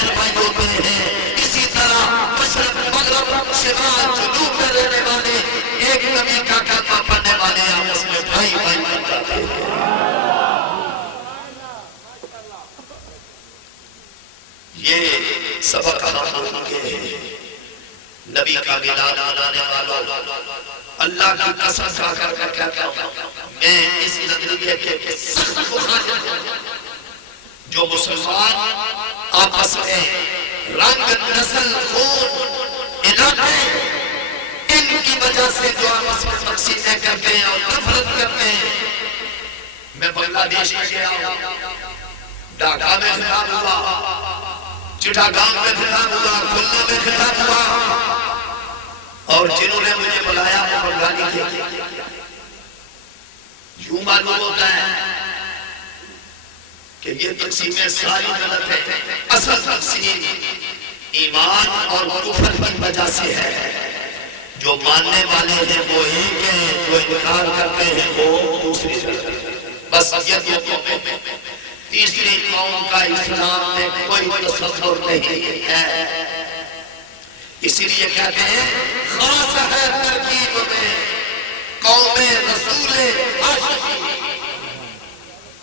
بہن بھائی ہوتے ہیں، اسی طرح مشرق مغرب شمال جنوب میں رہنے والے ایک نبی کا کلمہ پڑھنے والے آپس میں بھائی بھائی بن جاتے ہیں۔ یہ سبق ہم لوگوں کے ہیں۔ نبی کا ملاد منانے والوں، اللہ کی قسم کھا کر میں کہتا ہوں، میں اس نظریے کے سخت مخالف ہوں جو مسلمان آپس میں رنگ نسل خون علاقے ان کی وجہ سے جو آپس میں تقسیمیں کرتے ہیں اور نفرت کرتے ہیں۔ میں بنگلہ دیش میں گیا ہوں، ڈھاکہ میں خطاب ہوا، چٹاگانگ میں خطاب ہوا، کھلنا میں خطاب ہوا، اور جنہوں نے مجھے بلایا وہ بنگالی تھے۔ یوں معلوم ہوتا ہے کہ یہ تقسیمیں ساری غلط ہے۔ اصل تقسیم ایمان اور کفر کی وجہ سے ہے۔ جو ماننے والے ہیں وہ ایک ہیں، جو انکار کرتے ہیں وہ دوسری جگہ۔ بس یہ دو قومیں، تیسری قوم کا اسلام میں کوئی تصور نہیں ہے۔ اسی لیے کہتے ہیں خاص ہے ترکیب میں قوم رسول ہاشمی،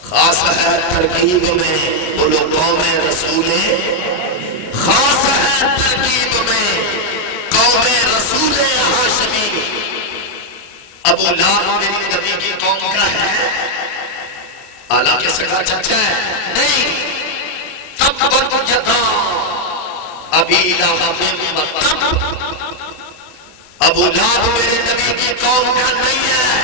خاص ہے ترکیب میں بولو قوم رسول، خاص ہے ترکیب میں قوم رسول ہاشمی۔ ابو لہب میری نبی کی قوم کا ہے، حالانکہ سگا چچا ہے نہیں، تبت یدا ابی لہب وتب، ابو لہب میرے نبی کی قوم کا نہیں ہے،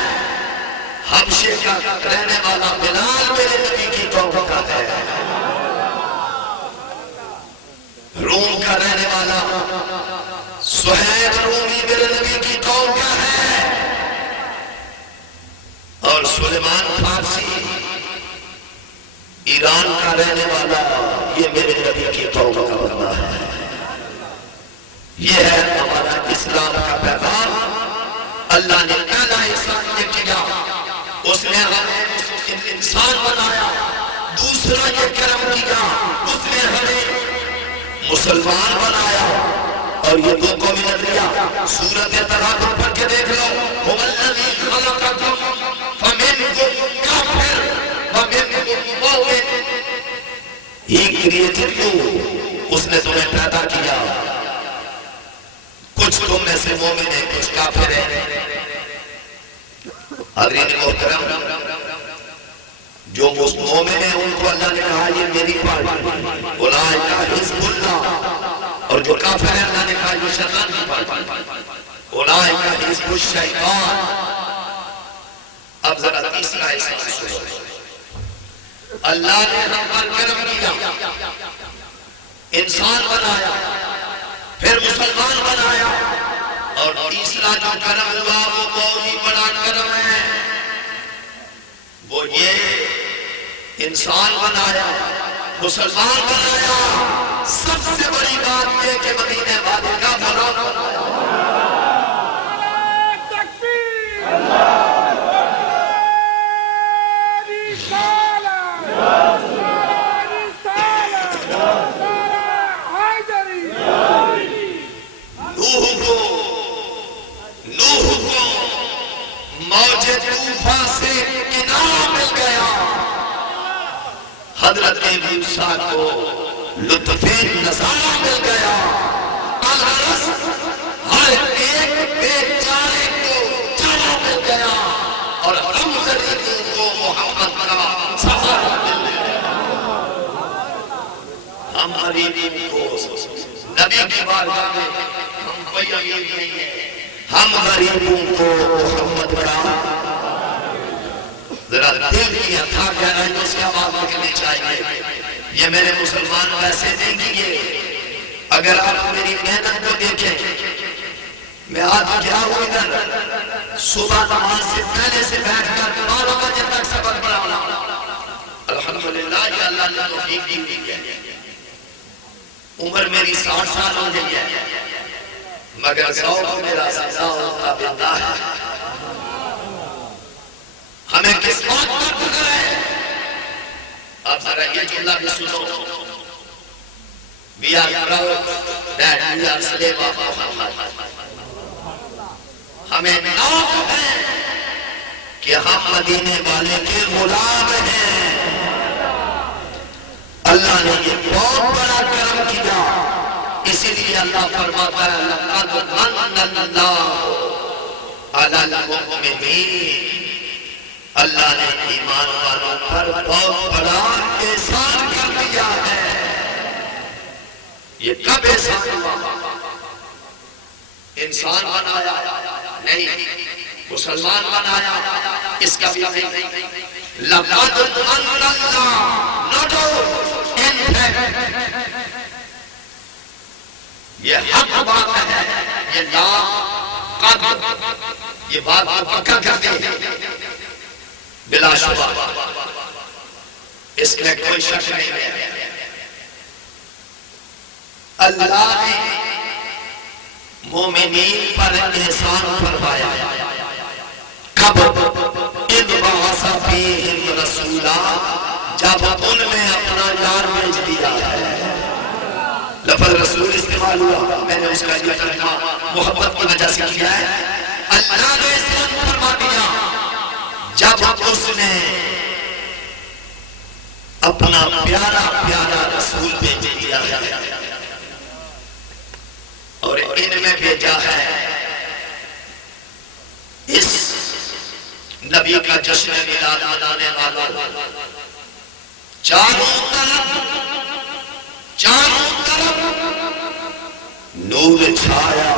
حبشے کا رہنے والا بلال میرے نبی کی قوم کا ہے، روم کا رہنے والا سہیب رومی میرے نبی کی قوم کا ہے، اور سلیمان فارسی ایران کا رہنے والا یہ میرے نبی کی قوم کا بندہ ہے۔ یہ ہے ہمارا اسلام کا پیغام۔ اللہ نے پہلا احسان یہ کیا، اس نے ہمیں انسان بنایا، دوسرا یہ کرم کیا، اس نے ہمیں مسلمان بنایا، اور یہ دو قومی نظریہ سورۃ تغابن پڑھ کے دیکھ لو، هو الذی خلقکم فمنکم کافر ومنکم مؤمن، ہی کریٹڈ یو، اس نے تمہیں پیدا کیا، کچھ تم میں سے مومن ہیں کچھ کافر ہیں۔ حضرین محترم، جو مومن ہیں ان کو اللہ نے کہا یہ میری پارٹی، اولئک حزب اللہ، اور جو کافر ہیں اللہ نے کہا یہ شیطان کی پارٹی، اولئک حزب الشیطان۔ اب ذرا تیسرا احسان سنو، اللہ نے ہم پر کرم کیا، انسان بنایا، پھر مسلمان بنایا، اور تیسرا جو کرم ہوا وہ بہت ہی بڑا کرم ہے، وہ یہ انسان بنایا، مسلمان بنایا، سب سے بڑی بات یہ کہ مدینہ والے کا غلام بنایا۔ نوح کو موج طوفان سے کنارہ مل گیا، حضرت موسیٰ کو لطف نظارہ مل گیا، الغرض ہر ایک بیچارے کو چارہ مل گیا، اور ہم غریبوں کو محمد کا سہارا مل گیا۔ ہم غریبوں کو نبی کی بارگاہ میں ہم کوئی امیر نہیں ہے، ہم غریبوں کو محمد کا، ذرا دل کی اتھا گہرائی اس کی آواز نکلنی چاہیے۔ یہ میرے مسلمان ویسے نہیں گے، اگر آپ میری محنت کو دیکھیں، میں آج کیا ہوں ادھر صبح نماز سے پہلے سے بیٹھ کر 12 بجے تک سبق پڑھانا، الحمدللہ یہ اللہ نے توفیق دی ہے۔ عمر میری 60 سال ہو گئی ہے، مگر ذوق میرا سزا ہوتا بندہ ہے۔ ہمیں کس بات پر فکر ہے؟ اب ذرا یہ جملہ بھی سنو، We are proud that we are slave of Muhammad. ہمیں ناز ہے کہ ہم مدینے والے کے غلام ہیں. اللہ نے یہ بہت بڑا کرم کیا. اسی لیے اللہ فرماتا ہے لَقَدْ مَنَّ اللَّهُ عَلَى الْمُؤْمِنِينَ. اللہ نے ایمان والوں پر بہت بڑا احسان کر دیا ہے. یہ کب احسان ہوا؟ انسان بنایا نہیں، مسلمان بنایا اس کا بھی نہیں. لَقَدْ مَنَّ اللَّهُ نَدُو یہ حق بات ہے. یہ لا قد یہ بات پکا کرتے ہیں بلا شبہ، اس میں کوئی شک نہیں ہے. اللہ نے مومنین پر احسان فرمایا. کب؟ اِذْ بَعَثَ فِيهِمْ رَسُولًا، جب ان میں اپنا یار بھیج دیا ہے. لفظ رسول استعمال ہوا، میں نے اس کا یہ ترجمہ محبت کی وجہ سے کیا ہے. اللہ نے احسان فرما دیا جب اس نے اپنا پیارا پیارا رسول بھیج دیا ہے اور ان میں بھیجا ہے. اس نبی کا جشن میلاد منانے والا چاروں طرف نور چھایا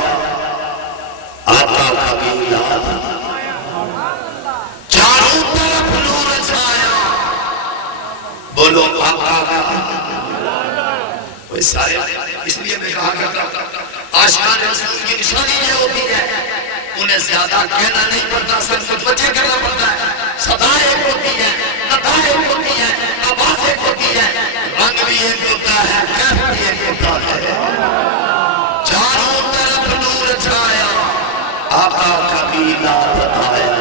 آقا کا میلاد. چاروں طرف نور چھایا، بولو آقا کا. وہ سارے اس لیے میں کہا کرتا ہوں عاشقان رسول کی نشانی یہ ہوتی ہے انہیں زیادہ کہنا نہیں پڑتا، سب کچھ بچے کرنا پڑتا ہے. صدایں ایک ہوتی ہیں، ندائیں ایک ہوتی ہیں، آواز ایک ہوتی ہے، رنگ بھی ایک ہوتا ہے، کیف بھی ایک ہوتا ہے. چاروں طرف نور چھایا آقا کا میلاد آیا.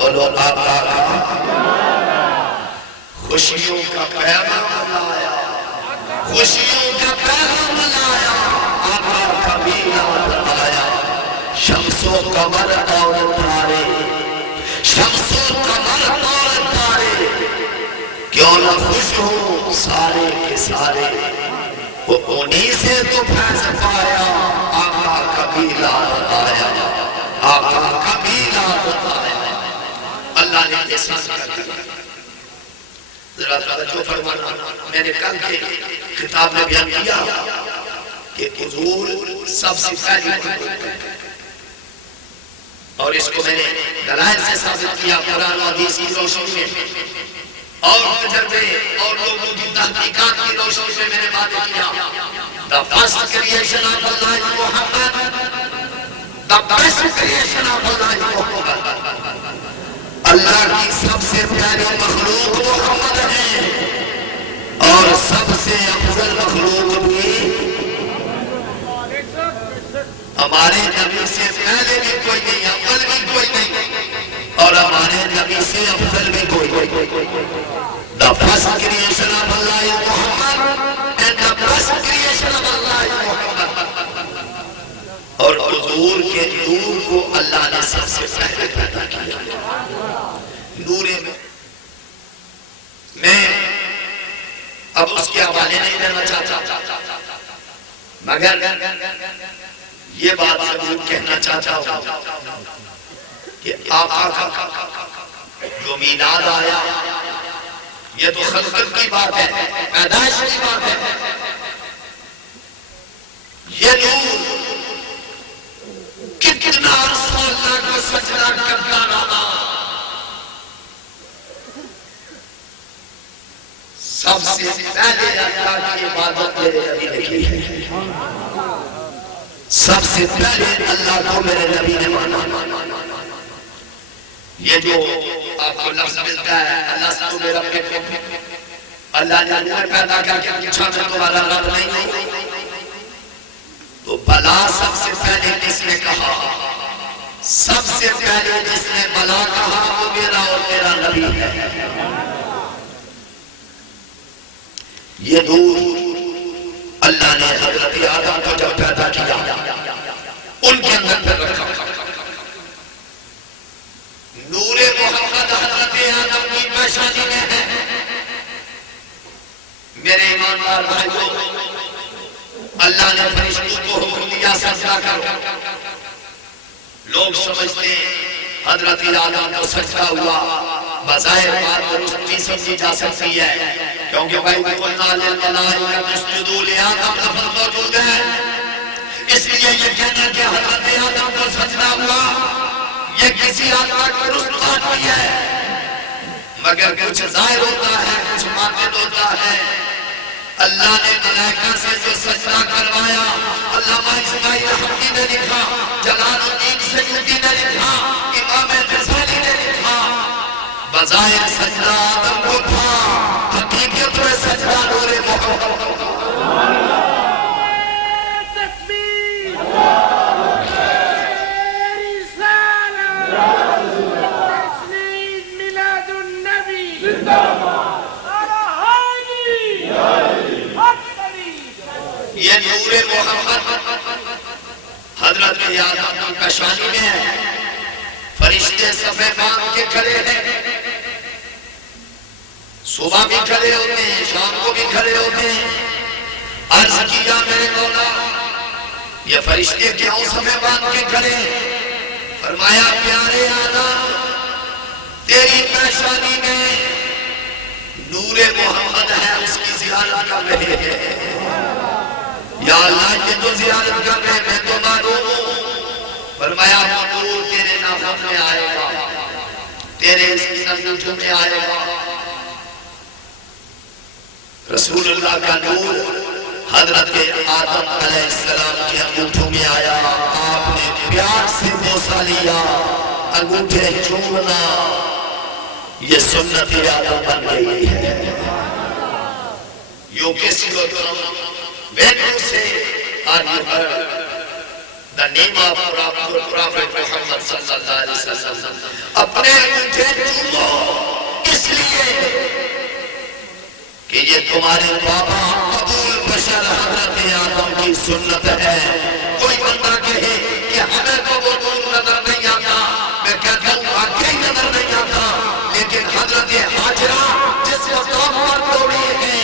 بولو آقا کا. خوشیوں کا پیغام لایا، خوشیوں کا پیغام لایا آقا کا میلاد آیا. شمس و قمر اور تارے، شمس و قمر اور تارے کیوں نہ خوش ہوں سارے کے سارے. وہ انہی سے تو فیض پایا آقا کا میلاد آیا، آقا کا میلاد آیا. اللہ نے احسان کر دیا. ذرا توجہ فرمانا، میں نے کل کے خطاب میں بیان کیا کہ حضور سب سے پہلی محبوب ہے اور اس کو میں نے دلائل سے ثابت کیا قرآن و حدیث کی روشنی میں اور تجربے اور لوگوں کی تحقیقات کی روشنی میں میں نے بات کیا. The first creation of Allah is Muhammad. The best creation of Allah is Muhammad. اللہ کی سب سے پیاری مخلوق محمد ہے اور سب سے افضل مخلوق بھی ہمارے نبی سے پہلے بھی کوئی نہیں، اول بھی کوئی نہیں اور ہمارے نبی سے افضل بھی کوئی نہیں. The first creation of Allah is Muhammad and the best creation of Allah is Muhammad. اور حضور کے نور کو اللہ نے سب سے پہلے پیدا کیا. نور میں اب اس کے حوالے نہیں دینا چاہتا مگر یہ بات ضرور کہنا چاہتا ہوں کہ آقا کا جو میلاد آیا یہ تو خلقت کی بات ہے، پیدائش کی بات ہے. یہ نور کتنا عرصہ اللہ کو سجدہ کرتا رہا. سب سے پہلے اللہ کی عبادت میرے نبی نے کی ہے. سب سے پہلے اللہ کو میرے نبی نے مانا. یہ جو آپ کو لفظ ملتا ہے اللہ سے رب، اللہ نے نور پیدا کر کے پوچھا میں تمہارا رب نہیں ہوں، تو بلا سب سے پہلے کس نے کہا؟ سب سے پہلے جس نے بلا کہا وہ میرا اور میرا نبی ہے. یہ نور اللہ نے حضرت آدم کو جب پیدا کیا ان کے اندر پھر رکھا نور محمد حضرت آدم کی پیشانی میں ہے۔ میرے ایماندار بھائیوں، اللہ نے فرشتوں کو حکم دیا سجدہ کرو۔ لوگ سمجھتے ہیں حضرت آدم کو سجدہ ہوا، بظاہر بات درست نہیں سمجھی جا سکتی ہے، کیونکہ بھائی قُلْنَا لِلْمَلَائِكَةِ اسْجُدُوا لِآدَمَ لفظ موجود ہے، اس لیے یہ کہنا کہ حضرت آدم کو سجدہ ہوا یہ کسی حد تک درست بات بھی ہے، مگر کچھ ظاہر ہوتا ہے، کچھ باطن ہوتا ہے۔ اللہ نے ملائکہ سے جو سجدہ کروایا، علامہ اسماعیل حقی نے لکھا، جلال الدین سیوطی نے لکھا، امام غزالی نے لکھا، بظاہر سجدہ آدم کو تھا، حقیقت میں سجدہ نور محمد۔ یہ نور محمد حضرت آدم کی پیشانی میں ہے، فرشتے صفے باندھ کے کھڑے ہیں، صبح بھی کھڑے ہوتے ہیں، شام کو بھی کھڑے ہوتے ہیں۔ عرض کیا میرے مولا یہ فرشتے کیوں صفے باندھ کے کھڑے ہیں؟ فرمایا پیارے آدم تیری پیشانی میں نور محمد ہے، اس کی زیارت کر رہے ہیں۔ یا اللہ یہ تو زیارت کر رہے ہیں، میں تو معلوم ہوں۔ فرمایا وہ نور تیرے ناخن میں آئے گا، تیرے اس کی انگوٹھوں میں آئے گا۔ رسول اللہ کا نور حضرت آدم علیہ السلام کے انگوٹھوں میں آیا، آپ نے پیار سے بوسہ لیا، انگوٹھے چومنا، یہ سنت آدم بن گئی ہے۔ You kiss your tongue when you say or you heard the name of Prophet Muhammad sallallahu alaihi wasallam. اپنے انگوٹھے چومو اس لیے کہ یہ تمہارے بابا ابو البشر حضرت آدم کی سنت ہے۔ کوئی بندہ کہے کہ ہمیں تو وہ نور نظر نہیں آتا، میں کہتا ہوں واقعی نظر نہیں آتا، لیکن حضرت حاجرہ جس مقام پر دوڑی ہے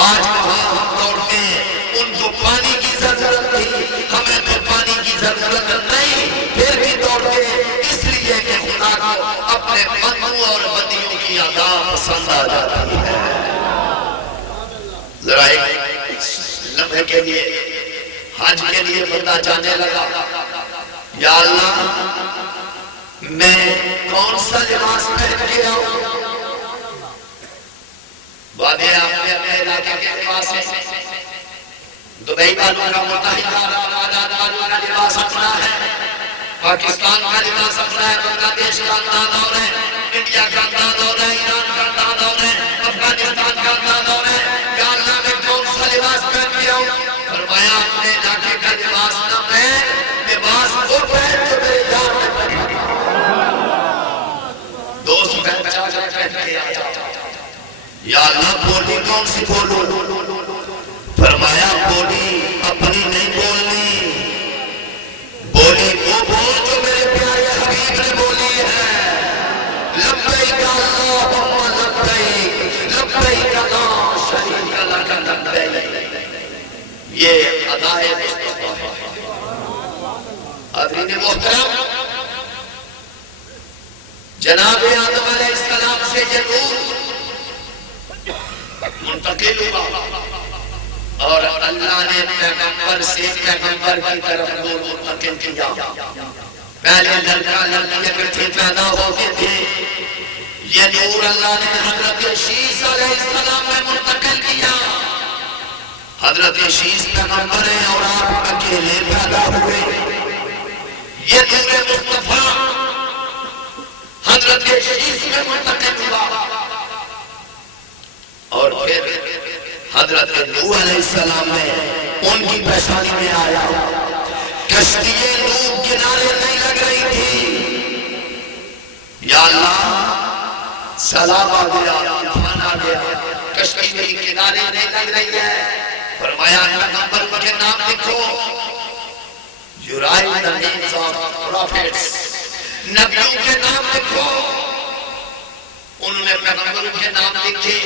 آج وہاں ہم دوڑتے ہیں، ان کو پانی کی ضرورت تھی، ہمیں تو پانی کی ضرورت نہیں، پھر بھی دوڑتے اس لیے کہ خدا کو اپنے بندوں اور بندیوں کی ادا پسند آ جاتی ہے۔ ذرا ایک لمحے کے لیے حج کے لیے بندہ جانے لگا، یا اللہ میں کون سا لباس پہن کے آؤں؟ وعدے آپ نے اپنے علاقے کے لباس ہے، دبئی والوں کا متحدہ عرب امارات والوں کا لباس اپنا ہے، پاکستان کا لباس اپنا ہے، بنگلہ دیش کا انداز اور ہے، انڈیا کا انداز اور ہے، ایران کا انداز اور ہے، افغانستان کا انداز اور ہے۔ یا اللہ میں کون سا لباس پہن کے آؤں؟ فرمایا اپنے علاقے کا لباس نہ پہن، لباس وہ پہن جو میرے یار میں پہن، دوست پہن چاچا پہن کے آ جاتا۔ یا اللہ بولی کون سی بولوں؟ فرمایا بولی اپنی نہیں بولنی، بولی وہ بول جو میرے پیارے حبیب نے بولی ہے، لبیک اللہم لبیک، لبیک لا شریک لک لبیک۔ یہ ادائے مصطفیٰ ہے۔ حضرین محترم، جناب آدم علیہ السلام سے یہ نور منتقل ہوا اور اللہ نے پیغمبر سے پیغمبر کی طرف نور منتقل کیا۔ پہلے لڑکا لڑکی اکٹھے پیدا ہوتے تھے، یہ نور اللہ نے حضرت شیس علیہ السلام میں منتقل کیا۔ حضرت شیس پیغمبر ہیں اور آپ اکیلے پیدا ہوئے، یہ نور مصطفیٰ حضرت شیس میں منتقل ہوا اور پھر حضرت نوح علیہ السلام میں ان کی پیشانی میں آیا۔ کشتی نوح کنارے نہیں لگ رہی تھی، یا اللہ سیلاب آ گیا، طوفان آ گیا، کشتی میری کنارے نہیں لگ رہی ہے۔ فرمایا پیغمبروں کے نام لکھو. You write the names of prophets. نبیوں کے نام لکھو. انہوں نے پیغمبروں کے نام لکھے.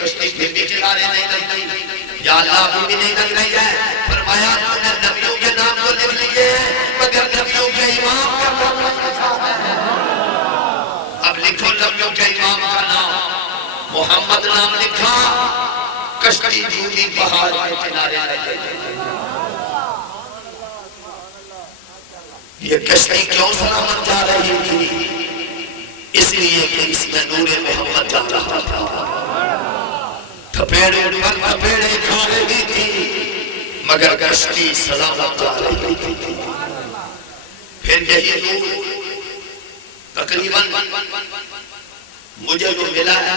کشتی پھر بھی کنارے نہیں لگتی. یا اللہ ابھی بھی نہیں لگ رہی ہے. فرمایا انہوں نے نبیوں کے نام تو لکھ لیے مگر نبیوں کے امام کا نام نہیں لکھا ہے. اب لکھو نبیوں کے امام کا نام. محمد نام لکھا. کشتی ڈوبی پہاڑ کے کنارے لگے. یہ کشتی کیوں سلامت جا رہی تھی؟ اس لیے کہ اس میں نور محمد جا رہا تھا. تھپیڑے پر تھپیڑے کھا رہی تھی مگر کشتی سلامت جا رہی تھی. پھر یہی نور تقریباً مجھے جو ملا ہے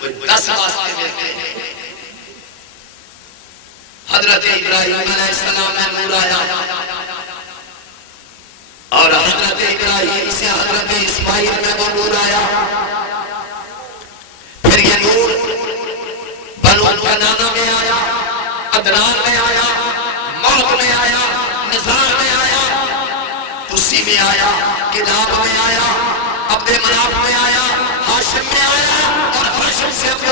وہ 10 واسطے ملتے ہیں. حضرت ابراہیم علیہ السلام میں نور آیا اور حضرت ابراہیم سے حضرت اسماعیل میں وہ نور آیا. پھر یہ نور بنو کنانہ میں آیا, عدنان میں آیا, موت میں آیا, نزار میں آیا, تسی میں آیا, کناب میں آیا, عبد مناف میں آیا, ہاشم میں آیا اور ہاشم سے عبد